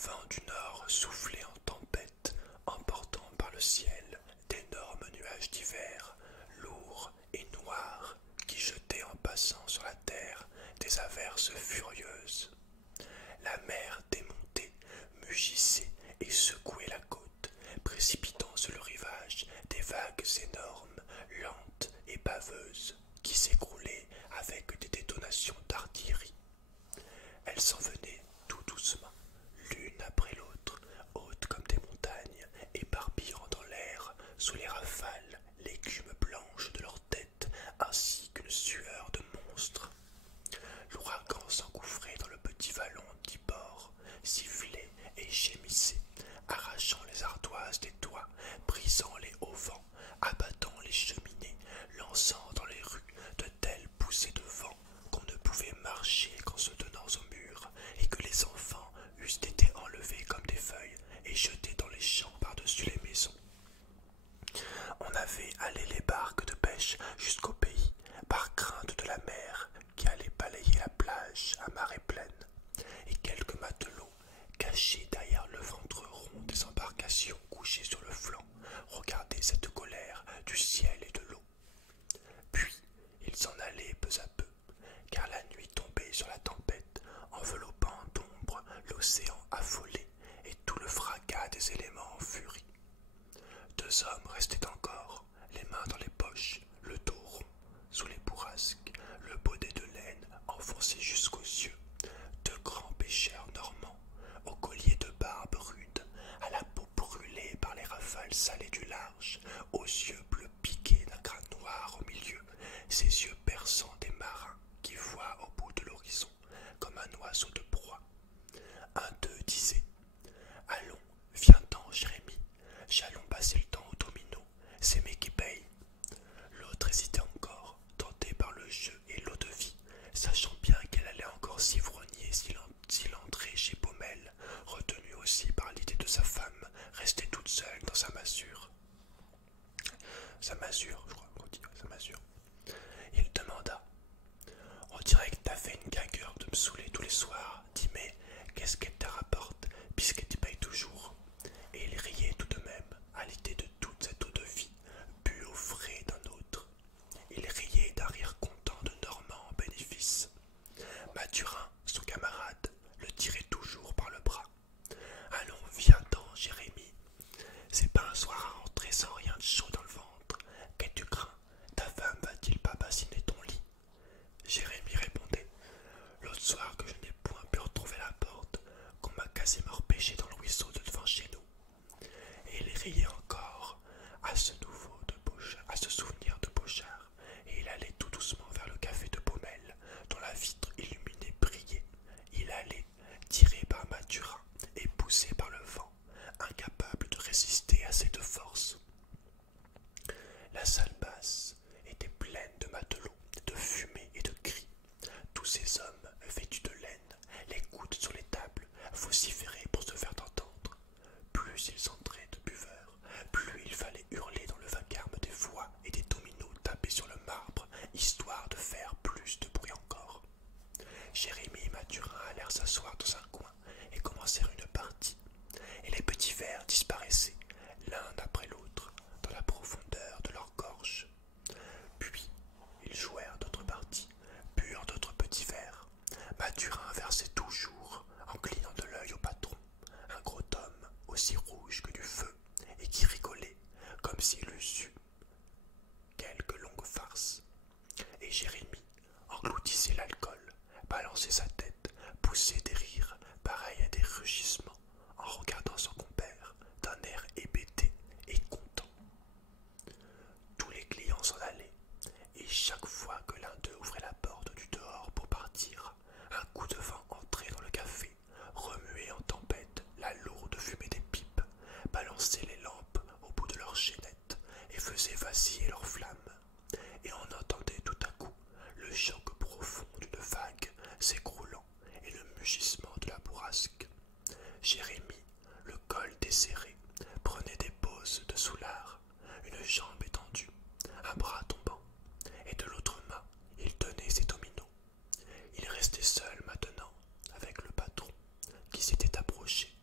vent du nord soufflait en tempête, emportant par le ciel d'énormes nuages d'hiver, lourds et noirs, qui jetaient en passant sur la terre des averses furieuses. La mer démontait, mugissait et secouait la côte, précipitant sur le rivage des vagues énormes, lentes et baveuses, qui s'écroulaient avec des détonations d'artillerie. Elles s'en venaient tout doucement, l'une après l'autre, hautes comme des montagnes, éparpillant dans l'air, sous les rafales, l'écume blanche de leurs têtes, ainsi qu'une sueur de monstres. L'ouragan s'engouffrait dans le petit vallon d'Ibor, sifflait et gémissait, arrachant les ardoises des toits, brisant les hauts vents, abattant les cheminées, lançant dans les rues de telles poussées de vent qu'on ne pouvait marcher qu'en se tenant au mur, et que les enfants eussent été enlevés comme des feuilles et jetés dans les champs par-dessus les maisons. On avait allé les barques de pêche jusqu'au pays, par crainte de la mer qui allait balayer la plage à marée pleine, et quelques matelots, cachés derrière le ventre rond des embarcations couchées sur le flanc, regardaient cette colère du ciel et de l'eau. Puis ils s'en allaient peu à peu, car la nuit tombait sur la tempête, enveloppant d'ombre l'océan affolé et tout le fracas des éléments en furie. Deux hommes restaient encore, les mains dans les poches, le dos rond, sous les bourrasques, le bonnet de laine enfoncé jusqu'aux yeux. Deux grands pêcheurs normands, au collier de barbe rude, à la peau brûlée par les rafales salées du large, aux yeux bleus piqués d'un grain noir au milieu, ces yeux perçants des marins qui voient au bout de l'horizon comme un oiseau de proie. Un d'eux disait « Allons, viens-t'en, Jérémie, j'allons passer le temps au domino, c'est mes qui payent. » L'autre hésitait encore, tenté par le jeu et l'eau-de-vie, sachant bien qu'elle allait encore s'ivrogner s'il entrait chez Paumelle, retenue aussi par l'idée de sa femme, restée toute seule dans sa masure. Sa masure, je crois qu'on dit, sa masure. Il demanda « On dirait que t'as fait une gagueur de me saouler tous les soirs. Dis, mais qu'est-ce qu'elle te rapporte, puisque tu payes toujours ?» Et il riait tout de même à l'idée de toute cette eau-de-vie, bue au frais d'un autre. Il riait d'un rire content de Normand en bénéfice. Mathurin, son camarade, le tirait toujours par le bras. « Allons, viens-t'en, Jérémie. C'est pas un soir à rentrer sans rien de chaud dans le ventre. Qu'es-tu crains? Ta femme va-t-il pas bassiner ton lit ?» Jérémie répondait « L'autre soir que je n'ai point pu retrouver la porte, qu'on m'a quasiment repêché dans le ruisseau de devant chez nous. » Et il riait encore à ce souvenir de Beauchard, et il allait tout doucement vers le café de Paumelle, dont la vitre illuminée brillait. Il allait, tiré par Mathurin et poussé par le vent, incapable de résister à cette force. La salle basse était pleine de matelots, de fumée et de cris. Tous ces hommes, vêtus de laine, les coudes sur les tables, vociféraient pour se faire entendre. Plus ils entraient de buveurs, plus il fallait hurler dans le vacarme des voix et des dominos tapés sur le marbre, histoire de faire plus de bruit encore. Jérémie et Mathurin allèrent s'asseoir dans un coin et commencèrent une partie, et les petits verres disparaissaient, l'un après l'autre, dans la profondeur de leur gorge. Puis ils jouèrent d'autres parties, burent d'autres petits verres. Mathurin versait toujours, en clignant de l'œil au patron, un gros homme aussi rouge que du feu, et qui rigolait, comme s'il eût su quelque longue farce. Et Jérémie engloutissait l'alcool, balançait sa tête, poussait des rires, pareils à des rugissements, en regardant son compère d'un air hébété et content. Tous les clients s'en allaient, et chaque fois que l'un d'eux ouvrait la porte du dehors pour partir, un coup de vent entrait dans le café, remuait en tempête la lourde fumée des pipes, balançait les lampes au bout de leurs chaînettes et faisait vaciller leurs flammes. Et on entendait tout à coup le choc profond d'une vague s'écroulant et le mugissement de la bourrasque. Jérémie, le col desserré, prenait des poses de soulard, une jambe étendue, un bras tombant, et de l'autre main, il tenait ses dominos. Il restait seul maintenant, avec le patron, qui s'était approché,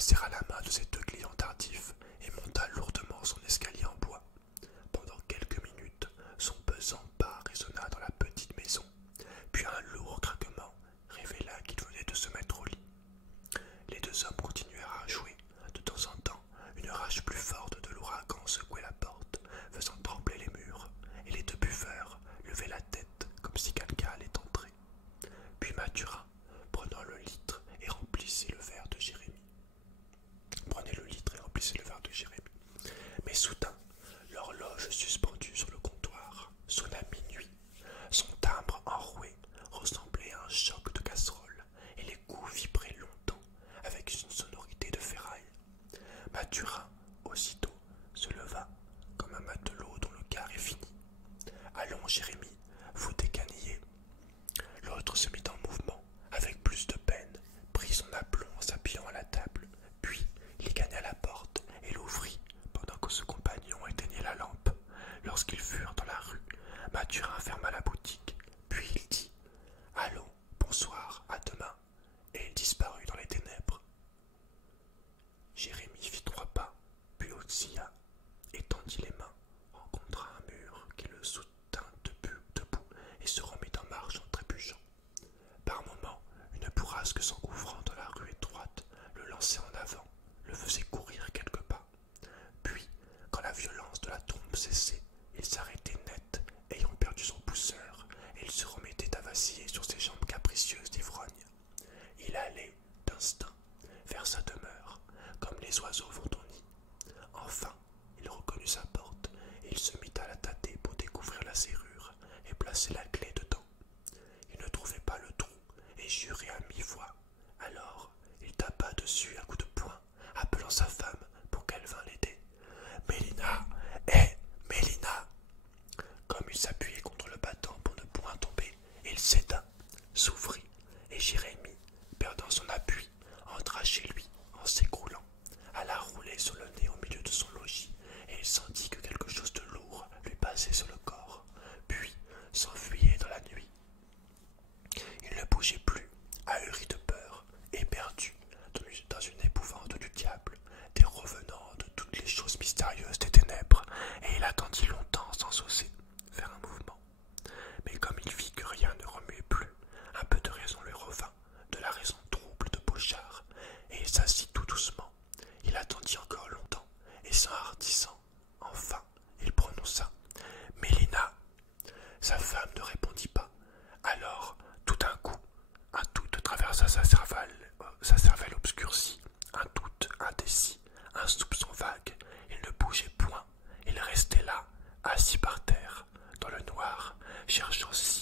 Elle serra la main de ses deux clients tardifs et monta lourdement son escalier en bois. Pendant quelques minutes, son pesant pas résonna dans la petite maison, puis un lourd craquement révéla qu'il venait de se mettre au lit. Les deux hommes continuèrent à jouer. De temps en temps, une rage plus forte de l'ouragan secouait la porte, faisant trembler les murs, et les deux buveurs levaient la tête comme si quelqu'un allait entrer. Puis Mathurin, prenant le litre et remplissait le verre de Jérémie. Mais soudain, l'horloge suspendue sur le comptoir sonna minuit. Son timbre enroué ressemblait à un choc de casserole, et les coups vibraient longtemps avec une sonorité de ferraille. Mathurin, aussitôt, se leva comme un matelot dont le quart est fini. Allons, Jérémie, vous décaniller. L'autre se mit en mouvement avec plus de peine, prit son aplomb en s'appuyant à la table, puis il gagna la porte et l'ouvrit pendant que son compagnon éteignait la lampe. Lorsqu'ils furent dans la rue, Mathurin ferma la boutique, puis il dit « Allons, bonsoir, à demain », et il disparut dans les ténèbres. Jérémie fit 3 pas, puis oscilla, étendit les mains, rencontra un mur qui le soutint debout et se remit en marche en trébuchant. Par moments, une bourrasque s'engouffrant dans la rue étroite le lançait en avant, le faisait courir quelques pas. Puis, quand la violence de la trompe cessait, il s'arrêtait net, ayant perdu son pousseur, et il se remettait à vaciller sur ses jambes capricieuses d'ivrogne. Il allait, d'instinct, vers sa demeure, comme les oiseaux vont au nid. Enfin, il reconnut sa porte, et il se mit à la tâter pour découvrir la serrure et placer la clé dedans. Il ne trouvait pas le trou, et jurait à mi-voix. Alors, il tapa dessus à coups de poing, appelant sa femme pour qu'elle vînt l'aider. « Mélina, hé, Mélina !» Comme il s'appuyait contre le battant pour ne point tomber, il céda, s'ouvrit, et Jérémie, perdant son appui, entra chez lui en s'écroulant, alla rouler sur le nez au milieu de son logis, et il sentit que quelque chose de lourd lui passait sur le corps, puis s'enfuyait dans la nuit. Il ne bougeait plus, ahuri de peur, éperdu dans une épouvante du diable, des revenants de toutes les choses mystérieuses des ténèbres, et il attendit longtemps sans oser faire un mouvement. Mais comme il vit que rien ne remuait plus, un peu de raison lui revint, de la raison trouble de Pochard, et il s'assit tout doucement. Il attendit encore longtemps, et s'enhardissant, enfin, il prononça « Mélina !» Sa femme ne répondit pas. Alors, tout d'un coup, un doute traversa sa cervelle obscurcie, un doute indécis, un soupçon vague. Il ne bougeait point, il restait là, assis par terre, dans le noir, cherchant si